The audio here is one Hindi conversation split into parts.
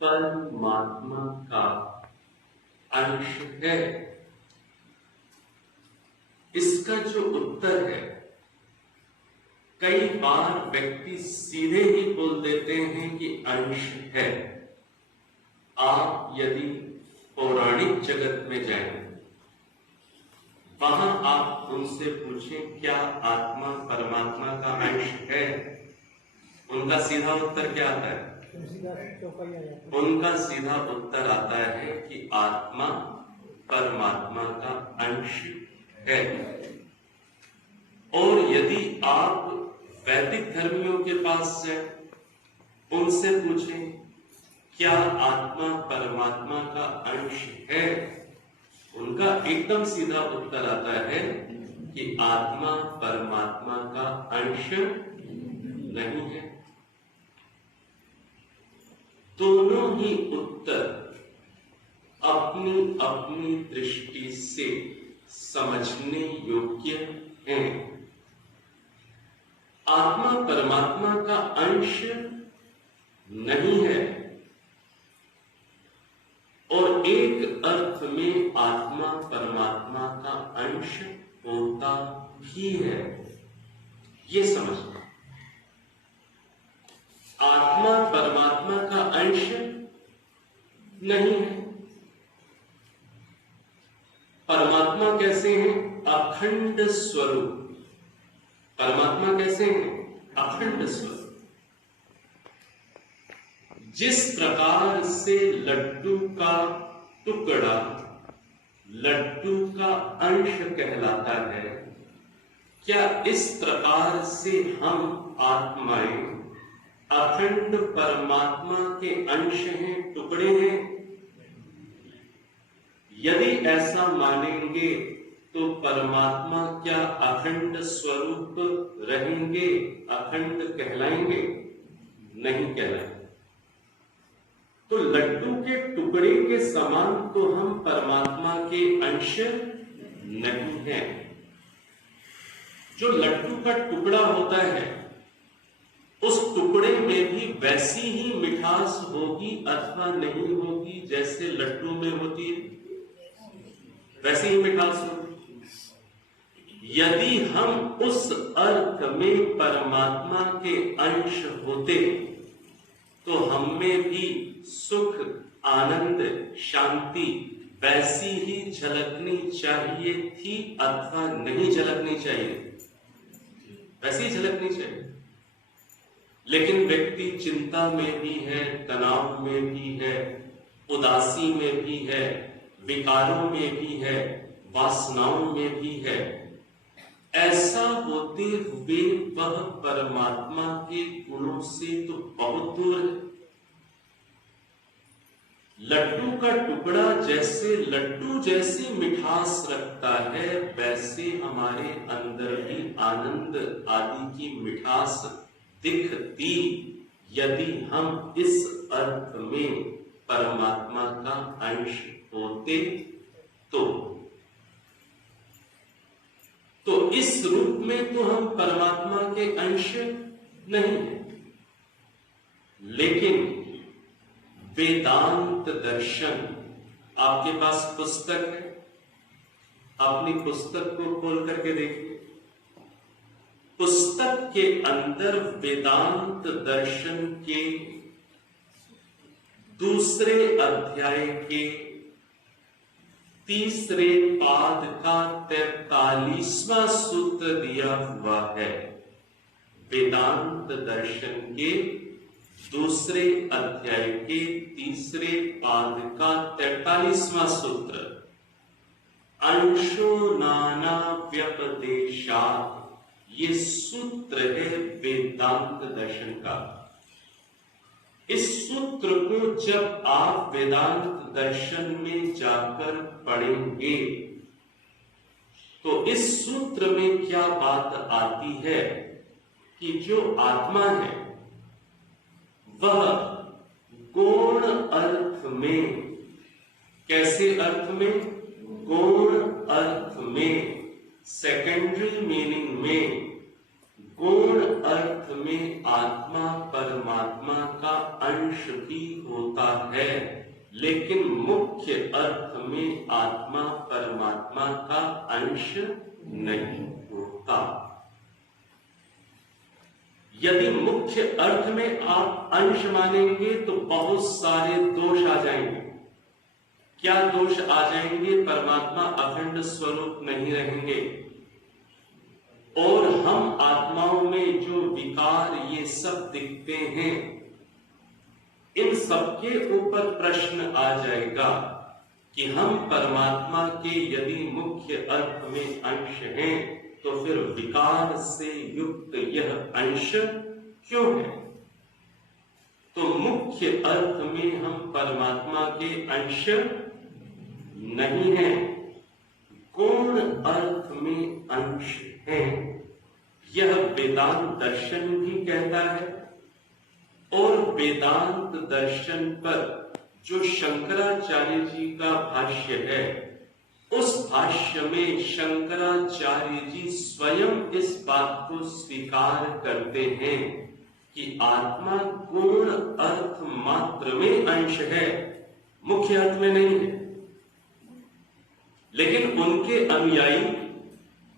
परमात्मा का अंश है? इसका जो उत्तर है, कई बार व्यक्ति सीधे ही बोल देते हैं कि अंश है। आप यदि पौराणिक जगत में जाएं, वहां आप उनसे पूछें क्या आत्मा परमात्मा का अंश है, उनका सीधा उत्तर क्या आता है? उनका सीधा उत्तर आता है कि आत्मा परमात्मा का अंश है। और यदि आप वैदिक धर्मियों के पास जाएं, उनसे पूछें क्या आत्मा परमात्मा का अंश है, उनका एकदम सीधा उत्तर आता है कि आत्मा परमात्मा का अंश नहीं है। दोनों ही उत्तर अपनी अपनी दृष्टि से समझने योग्य हैं। आत्मा परमात्मा का अंश नहीं है, और एक अर्थ में आत्मा परमात्मा का अंश होता भी है। ये समझना, आत्मा परमात्मा का अंश नहीं है। परमात्मा कैसे हैं? अखंड स्वरूप। परमात्मा कैसे हैं? अखंड स्वरूप। जिस प्रकार से लड्डू का टुकड़ा लड्डू का अंश कहलाता है, क्या इस प्रकार से हम आत्माएं अखंड परमात्मा के अंश हैं, टुकड़े हैं? यदि ऐसा मानेंगे तो परमात्मा क्या अखंड स्वरूप रहेंगे, अखंड कहलाएंगे? नहीं कहलाएंगे। तो लड्डू के टुकड़े के समान तो हम परमात्मा के अंश नहीं हैं। जो लड्डू का टुकड़ा होता है, उस टुकड़े में भी वैसी ही मिठास होगी अथवा नहीं होगी जैसे लड्डू में होती है, वैसी ही मिठास होगी। यदि हम उस अर्थ में परमात्मा के अंश होते तो हम में भी सुख, आनंद, शांति वैसी ही झलकनी चाहिए थी अथवा नहीं झलकनी चाहिए? वैसी ही झलकनी चाहिए। लेकिन व्यक्ति चिंता में भी है, तनाव में भी है, उदासी में भी है, विकारों में भी है, वासनाओं में भी है। ऐसा होते हुए वह परमात्मा के गुणों से तो बहुत दूर है। लड्डू का टुकड़ा जैसे लड्डू जैसी मिठास रखता है, वैसे हमारे अंदर भी आनंद आदि की मिठास दिखती, यदि हम इस अर्थ में परमात्मा का अंश होते तो इस रूप में तो हम परमात्मा के अंश नहीं हैं। लेकिन वेदांत दर्शन, आपके पास पुस्तक है, अपनी पुस्तक को खोल करके देखिए। पुस्तक के अंदर वेदांत दर्शन के दूसरे अध्याय के तीसरे पाद का 43वां सूत्र दिया हुआ है। वेदांत दर्शन के दूसरे अध्याय के तीसरे पाद का 43वां सूत्र, अंशो नाना व्यपदेशात्, ये सूत्र है वेदांत दर्शन का। इस सूत्र को जब आप वेदांत दर्शन में जाकर पढ़ेंगे तो इस सूत्र में क्या बात आती है कि जो आत्मा है वह गौण अर्थ में, कैसे अर्थ में? गौण अर्थ में, सेकेंडरी मीनिंग में, गौण अर्थ में आत्मा परमात्मा का अंश भी होता है, लेकिन मुख्य अर्थ में आत्मा परमात्मा का अंश नहीं होता। यदि मुख्य अर्थ में आप अंश मानेंगे तो बहुत सारे दोष आ जाएंगे। क्या दोष आ जाएंगे? परमात्मा अखंड स्वरूप नहीं रहेंगे और हम आत्माओं में जो विकार ये सब दिखते हैं, इन सबके ऊपर प्रश्न आ जाएगा कि हम परमात्मा के यदि मुख्य अर्थ में अंश हैं तो फिर विकार से युक्त यह अंश क्यों है? तो मुख्य अर्थ में हम परमात्मा के अंश नहीं हैं, गौण अर्थ में अंश हैं। यह वेदांत दर्शन भी कहता है और वेदांत दर्शन पर जो शंकराचार्य जी का भाष्य है, उस भाष्य में शंकराचार्य जी स्वयं इस बात को स्वीकार करते हैं कि आत्मा गौण अर्थ मात्र में अंश है, मुख्य अर्थ में नहीं है। लेकिन उनके अनुयायी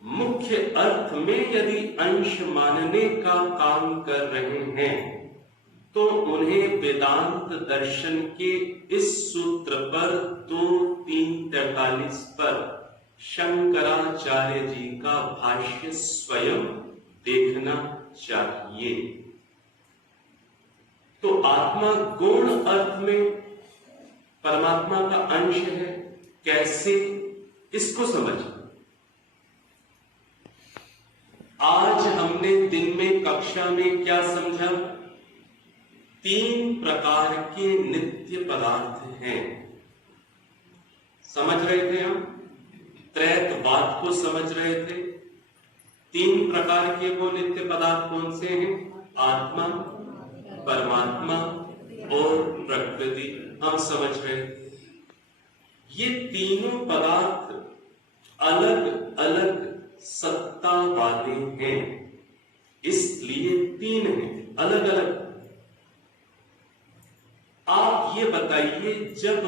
मुख्य अर्थ में यदि अंश मानने का काम कर रहे हैं तो उन्हें वेदांत दर्शन के इस सूत्र पर 2:3:43 पर शंकराचार्य जी का भाष्य स्वयं देखना चाहिए। तो आत्मा गौण अर्थ में परमात्मा का अंश है, कैसे? इसको समझिए। आज हमने दिन में कक्षा में क्या समझा? 3 प्रकार के नित्य पदार्थ हैं। समझ रहे थे हम? त्रैतवाद को समझ रहे थे। 3 प्रकार के वो नित्य पदार्थ कौन से हैं? आत्मा, परमात्मा और प्रकृति। हम समझ रहे थे ये तीनों पदार्थ अलग अलग सत्ता वाले हैं, इसलिए 3 हैं, अलग अलग। आप ये बताइए, जब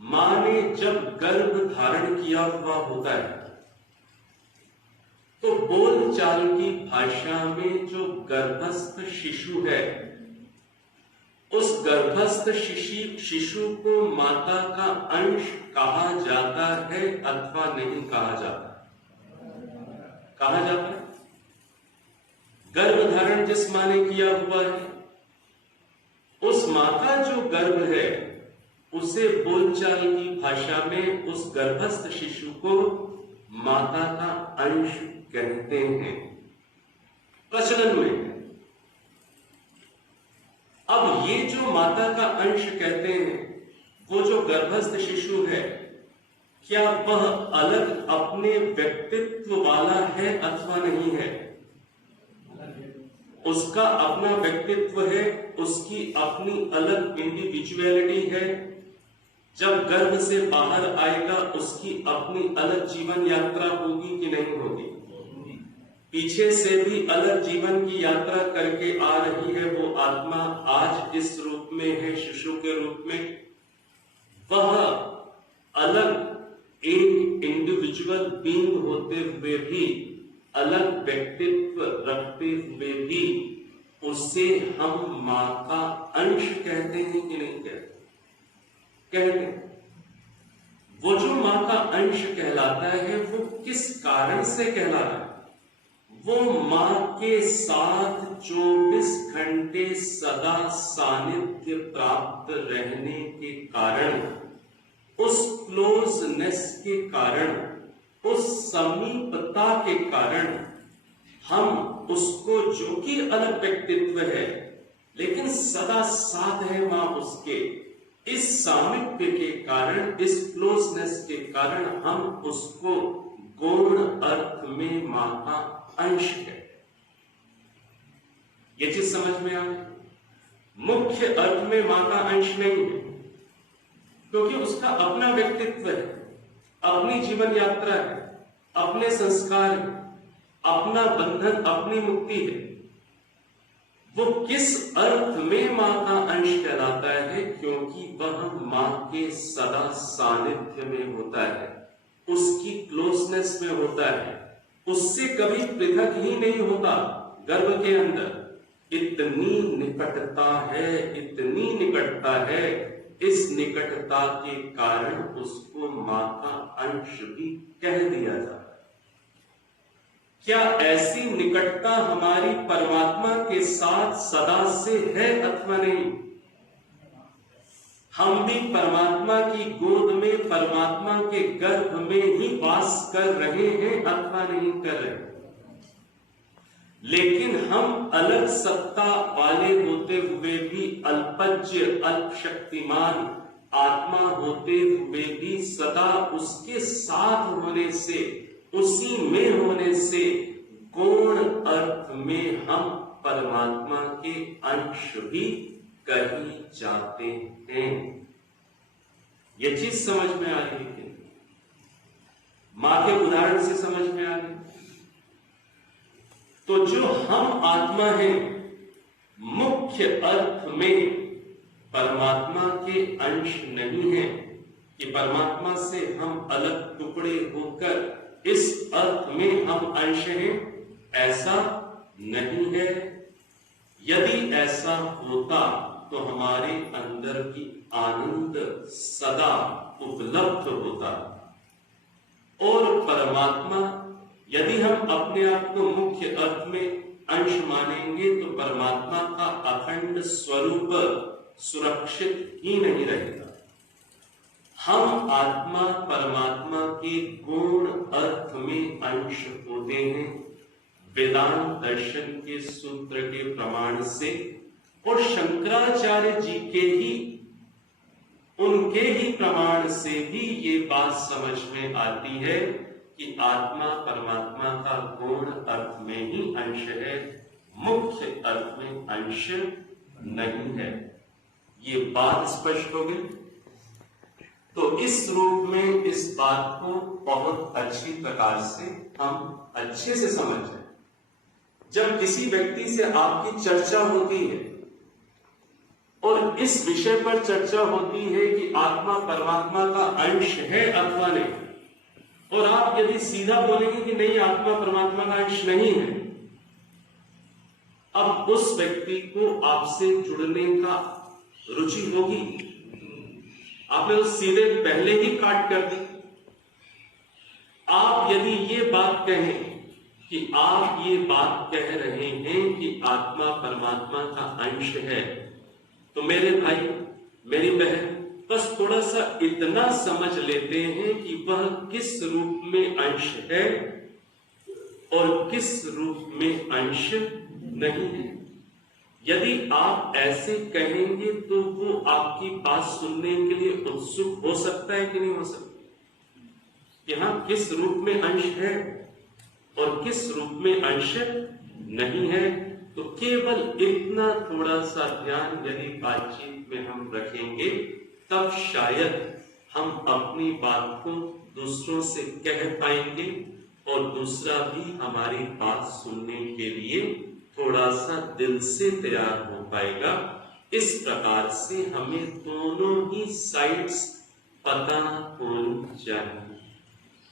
मां ने जब गर्भ धारण किया हुआ होता है तो बोलचाल की भाषा में जो गर्भस्थ शिशु है, उस गर्भस्थ शिशु को माता का अंश कहा जाता है अथवा नहीं कहा जाता? कहा जाता है। गर्भ धारण जिस मां ने किया हुआ है, उस मां का जो गर्भ है उसे बोलचाल की भाषा में उस गर्भस्थ शिशु को माता का अंश कहते हैं, प्रचलन में। अब ये जो माता का अंश कहते हैं, वो जो गर्भस्थ शिशु है, क्या वह अलग अपने व्यक्तित्व वाला है अथवा नहीं है? उसका अपना व्यक्तित्व है, उसकी अपनी अलग इंडिविजुअलिटी है। जब गर्भ से बाहर आएगा उसकी अपनी अलग जीवन यात्रा होगी कि नहीं होगी? पीछे से भी अलग जीवन की यात्रा करके आ रही है वो आत्मा, आज इस रूप में है, शिशु के रूप में। वह अलग एक इंडिविजुअल बीइंग होते हुए भी, अलग व्यक्तित्व रखते हुए भी, उसे हम मां का अंश कहते हैं कि नहीं कहते? कहते हैं। वो जो मां का अंश कहलाता है वो किस कारण से कहलाता है? वो मां के साथ 24 घंटे सदा सानिध्य प्राप्त रहने के कारण, उस क्लोजनेस के कारण, उस समीपता के कारण हम उसको, जो कि अलग व्यक्तित्व है लेकिन सदा साथ है मां उसके, इस सामिप्य के कारण, इस क्लोजनेस के कारण हम उसको गौण अर्थ में मां का अंश है। ये चीज समझ में आ गई? मुख्य अर्थ में मां का अंश नहीं है, क्योंकि उसका अपना व्यक्तित्व है, अपनी जीवन यात्रा है, अपने संस्कार है, अपना बंधन, अपनी मुक्ति है। वो किस अर्थ में मां का अंश मां के सदा सानिध्य में होता है, उसकी क्लोजनेस में होता है, उससे कभी पृथक ही नहीं होता। गर्भ के अंदर इतनी निकटता है, इतनी निकटता है, इस निकटता के कारण उसको मां का अंश भी कह दिया जाता है। क्या ऐसी निकटता हमारी परमात्मा के साथ सदा से है अथवा नहीं? हम भी परमात्मा की गोद में, परमात्मा के गर्भ में ही वास कर रहे हैं अथवा नहीं कर रहे? लेकिन हम अलग सत्ता वाले होते हुए भी, अल्पज्य अल्पशक्तिमान आत्मा होते हुए भी सदा उसके साथ होने से, उसी में होने से गौण अर्थ में हम परमात्मा के अंश भी कही जाते हैं। यह चीज समझ में आ रही है? मां के उदाहरण से समझ में आ रही। तो जो हम आत्मा हैं, मुख्य अर्थ में परमात्मा के अंश नहीं है कि परमात्मा से हम अलग टुकड़े होकर इस अर्थ में हम अंश हैं, ऐसा नहीं है। यदि ऐसा होता तो हमारे अंदर की आनंद सदा उपलब्ध होता। और परमात्मा, यदि हम अपने आप को मुख्य अर्थ में अंश मानेंगे तो परमात्मा का अखंड स्वरूप सुरक्षित ही नहीं रहेगा। हम आत्मा परमात्मा के गौण अर्थ में अंश होते हैं, वेदांत दर्शन के सूत्र के प्रमाण से, और शंकराचार्य जी के ही, उनके ही प्रमाण से भी ये बात समझ में आती है कि आत्मा परमात्मा का गौण अर्थ में ही अंश है, मुख्य अर्थ में अंश नहीं है। ये बात स्पष्ट हो गई। तो इस रूप में इस बात को बहुत अच्छी प्रकार से हम अच्छे से समझें। जब किसी व्यक्ति से आपकी चर्चा होती है और इस विषय पर चर्चा होती है कि आत्मा परमात्मा का अंश है अथवा नहीं, और आप यदि सीधा बोलेंगे कि नहीं, आत्मा परमात्मा का अंश नहीं है, अब उस व्यक्ति को आपसे जुड़ने का रुचि होगी? आपने तो सीधे पहले ही काट कर दी। आप यदि ये बात कहें कि आप ये बात कह रहे हैं कि आत्मा परमात्मा का अंश है, तो मेरे भाई, मेरी बहन, बस थोड़ा सा इतना समझ लेते हैं कि वह किस रूप में अंश है और किस रूप में अंश नहीं है। यदि आप ऐसे कहेंगे तो वो आपकी बात सुनने के लिए उत्सुक हो सकता है कि नहीं हो सकता? यहां किस रूप में अंश है और किस रूप में अंश नहीं है। तो केवल इतना थोड़ा सा ध्यान यदि बातचीत में हम रखेंगे, तब शायद हम अपनी बात को दूसरों से कह पाएंगे और दूसरा भी हमारी बात सुनने के लिए थोड़ा सा दिल से तैयार हो पाएगा। इस प्रकार से हमें दोनों ही साइड्स पता होनी चाहिए।